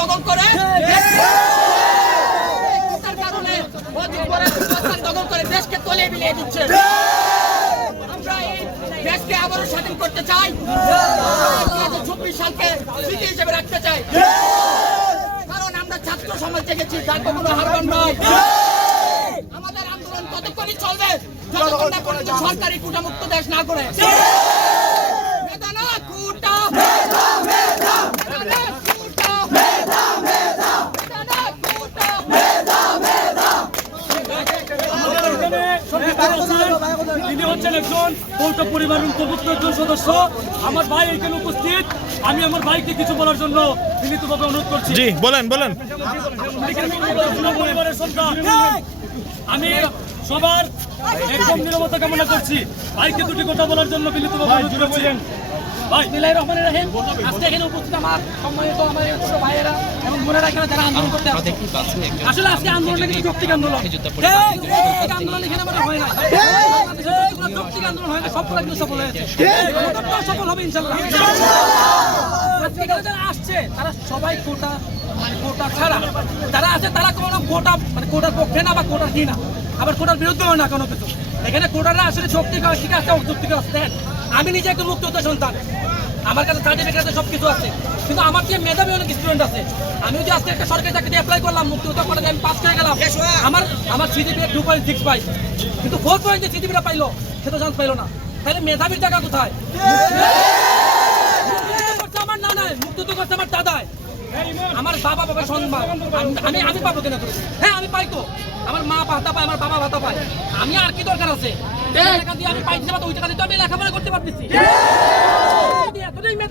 দখল করে। তার দেশকে তলিয়ে দিচ্ছে। আমরা এই দেশকে আবারও স্বাধীন করতে চাই। চব্বিশ সালকে স্মৃতি হিসেবে রাখতে চাই। কারণ আমরা ছাত্র সমাজ জেগেছি যার কোনো হারবান নয়। আমাদের আন্দোলন ততক্ষণই চলবে সরকারি কুটামুক্ত দেশ না করে। কুটা মেধা মেধা না কুটা মেধা মেধা না কুটা তিনি হচ্ছেন একজন পৌর পরিবারের উপভুক্ত একজন সদস্য। আমার ভাই এখানে উপস্থিত। আমি আমার ভাইকে কিছু বলার জন্য বিনীতভাবে অনুরোধ করছি। জি বলেন বলেন। পরিবারের সন্তান। আমি সবার একদম নিরবতা কামনা করছি। ভাইকে দুটি কথা বলার জন্য বিনীতভাবে অনুরোধ করছি। ভাই। রহমানির রহিম। আজকে এখানে উপস্থিত আমার সম্মানিত আমার ছোট ভাইয়েরা এখানে আন্দোলন করতে আসছে। আসলে আজকে আন্দোলনটা কিন্তু যৌক্তিক আন্দোলন। এখানে হয় না। যৌক্তিক আন্দোলন হয় না সবগুলো কিন্তু সফল হয়েছে। সফল হবে ইনশাল্লাহ যারা আসছে তারা সবাই কোটা মানে কোটা ছাড়া। যারা আছে তারা কোনো কোটা মানে কোটার পক্ষে না বা কোটার কি না। আবার কোটার বিরুদ্ধেও না কোনো কিছু। এখানে কোটারা আসলে হয় ঠিক আছে অযৌক্তিক দেন। আমি নিজে একজন মুক্ত সন্তান। আমার কাছে সার্টিফিকেট আছে সব কিছু আছে। কিন্তু আমার যে মেধাবী অনেক স্টুডেন্ট আছে। আমি যদি আজকে একটা সরকারি চাকরিতে অ্যাপ্লাই করলাম মুক্তিযুদ্ধ করে আমি পাস করে গেলাম। আমার আমার সিজিপিএ টু পয়েন্ট সিক্স পাই। কিন্তু ফোর পয়েন্ট যে সিজিপিটা পাইলো সে তো চান্স পাইলো না। তাহলে মেধাবীর টাকা কোথায়? আমার না নাই মুক্তিযুদ্ধ করছে আমার দাদায়। আমার বাবা বাবা সম্মান। আমি- আমি পাবো কেন তো? হ্যাঁ আমি পাই তো। আমার মা ভাতা পায় আমার বাবা ভাতা পায়। আমি আর কি দরকার আছে? টাকা দিয়ে আমি পাইছি না তো ওই টাকা দিয়ে তো আমি লেখাপড়া করতে পারতেছি।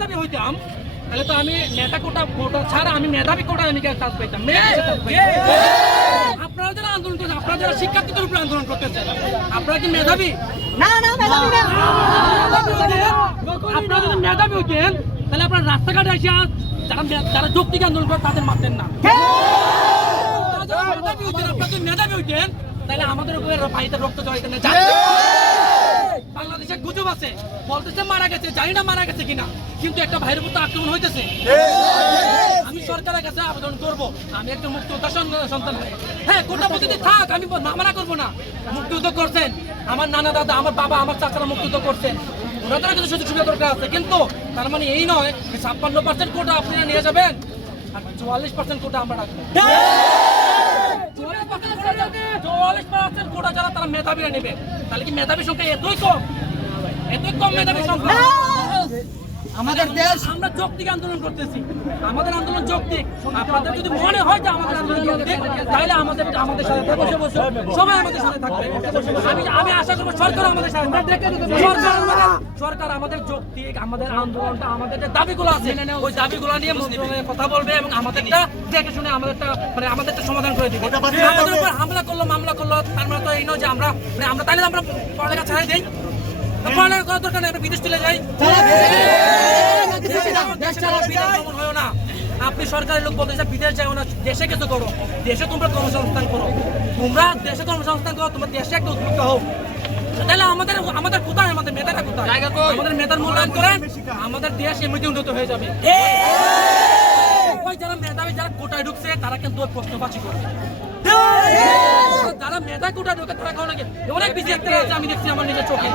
মেধাবী হইতাম তাহলে তো আমি নেতা কোটা কোটা ছাড়া আমি মেধাবী কোটা আমি চান্স পাইতাম? আপনারা যারা আন্দোলন করছেন আপনারা যারা শিক্ষার্থীদের উপরে আন্দোলন করতেছেন আপনারা কি মেধাবী? না না মেধাবী না। আপনারা যদি মেধাবী হইতেন তাহলে আপনার রাস্তাঘাটে এসে যারা যারা যৌক্তিক আন্দোলন করে তাদের মারতেন না। মেধাবী হইতেন, আপনারা যদি মেধাবী হইতেন তাহলে আমাদের উপরে ভাইদের রক্ত জড়াইতেন না। আছে। বলতেছে মারা গেছে, জানি না মারা গেছে কিনা। কিন্তু একটা ভাইয়ের উপর আক্রমণ হইতেছে। আমি সরকারের কাছে আবেদন করব। আমি একটা মুক্তিযোদ্ধা সন্তান- হয়ে কোটা পদ্ধতি? থাক, আমি মানা করব না। মুক্তিযুদ্ধ করছেন। আমার নানা দাদা, আমার বাবা, আমার চাচারা মুক্তিযুদ্ধ করছেন। ওনাদেরও কিন্তু সুযোগ সুবিধা দরকার আছে। কিন্তু তার মানে এই নয় যে ছাপ্পান্ন পার্সেন্ট কোটা আপনারা নিয়ে যাবেন আর চুয়াল্লিশ পার্সেন্ট কোটা আমরা রাখব। চুয়াল্লিশ পার্সেন্ট কোটা যারা তারা মেধাবীরা নেবে। তাহলে কি মেধাবী সংখ্যা এতই কম? এতই কম মেধাবী সংখ্যা। আমাদের দেশ আমরা যৌক্তিক আন্দোলন করতেছি। আমাদের আন্দোলন যৌক্তিক। আপনাদের যদি মনে হয় যে আমাদের আন্দোলন যৌক্তিক তাহলে আমাদের আমাদের সাথে থাকবে সবাই আমাদের সাথে থাকবে। আমি আমি আশা করব সরকার আমাদের সাথে সরকার আমাদের সরকার আমাদের যৌক্তিক আমাদের আন্দোলনটা আমাদের যে দাবিগুলো আছে ওই দাবিগুলো নিয়ে কথা বলবে এবং আমাদেরটা দেখে শুনে আমাদেরটা মানে আমাদেরটা সমাধান করে দিবে। আমাদের উপর হামলা করল মামলা করল তার মানে তো এই নয় যে আমরা মানে আমরা তাহলে আমরা পড়ালেখা ছাড়াই দিই। পড়ালেখা করার দরকার নেই আমরা বিদেশ চলে যাই। দেশ ছাড়া বিদেশ ভ্রমণ হয়েও না। আপনি সরকারের লোক বলতে বিদেশ যাও না দেশে কিছু করো। দেশে তোমরা কর্মসংস্থান করো। তোমরা দেশে কর্মসংস্থান করো তোমার দেশে একটা উদ্বুদ্ধ হোক তাহলে আমাদের আমাদের কোথায় আমাদের মেধাটা কোথায়? আমাদের মেধার মূল্যায়ন করেন আমাদের দেশ এমনিতে উন্নত হয়ে যাবে। ওই যারা মেধাবী যারা কোটায় ঢুকছে তারা কিন্তু প্রশ্নবাচী করবে। যারা মেধা কোটা ঢুকে তারা কোনো নাকি? অনেক বিজেপিরা আছে আমি দেখছি আমার নিজের চোখে।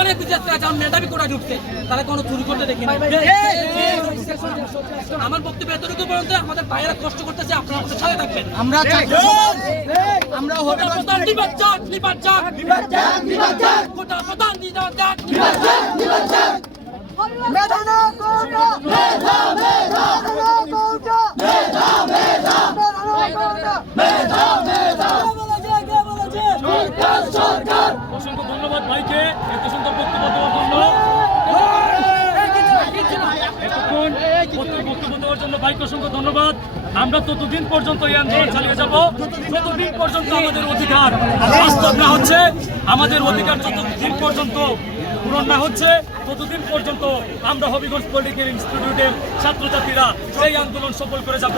অনেক বিজেপিরা আছে আমার মেধাবী কোটা ঢুকছে। তারা কোনো চুরি করতে দেখি না। আমার বক্তব্য এতটুকু পর্যন্ত আমাদের ভাইয়েরা কষ্ট করতেছে আপনারা আমাদের সাথে থাকবেন। আমরা আমরা কোটা প্রধান নিবাদ যাক নিবাদ কোটা প্রধান নিবাদ যাক মেধা না কোটা মেধা মেধা কোটা মেধা মেধা মেধা মেধা বলেছে কে বলেছে সরকার সরকার অসংখ্য ভাইকে এত সুন্দর বক্তব্য দেওয়ার জন্য। এতক্ষণ বক্তব্য জন্য ভাইকে অসংখ্য ধন্যবাদ। আমরা ততদিন পর্যন্ত এই আন্দোলন চালিয়ে যাব। যতদিন পর্যন্ত আমাদের অধিকার বাস্তব না হচ্ছে, আমাদের অধিকার যতদিন পর্যন্ত পূরণ না হচ্ছে, ততদিন পর্যন্ত আমরা হবিগঞ্জ পলিটেকনিক ইনস্টিটিউটের ছাত্রছাত্রীরা সেই আন্দোলন সফল করে যাব।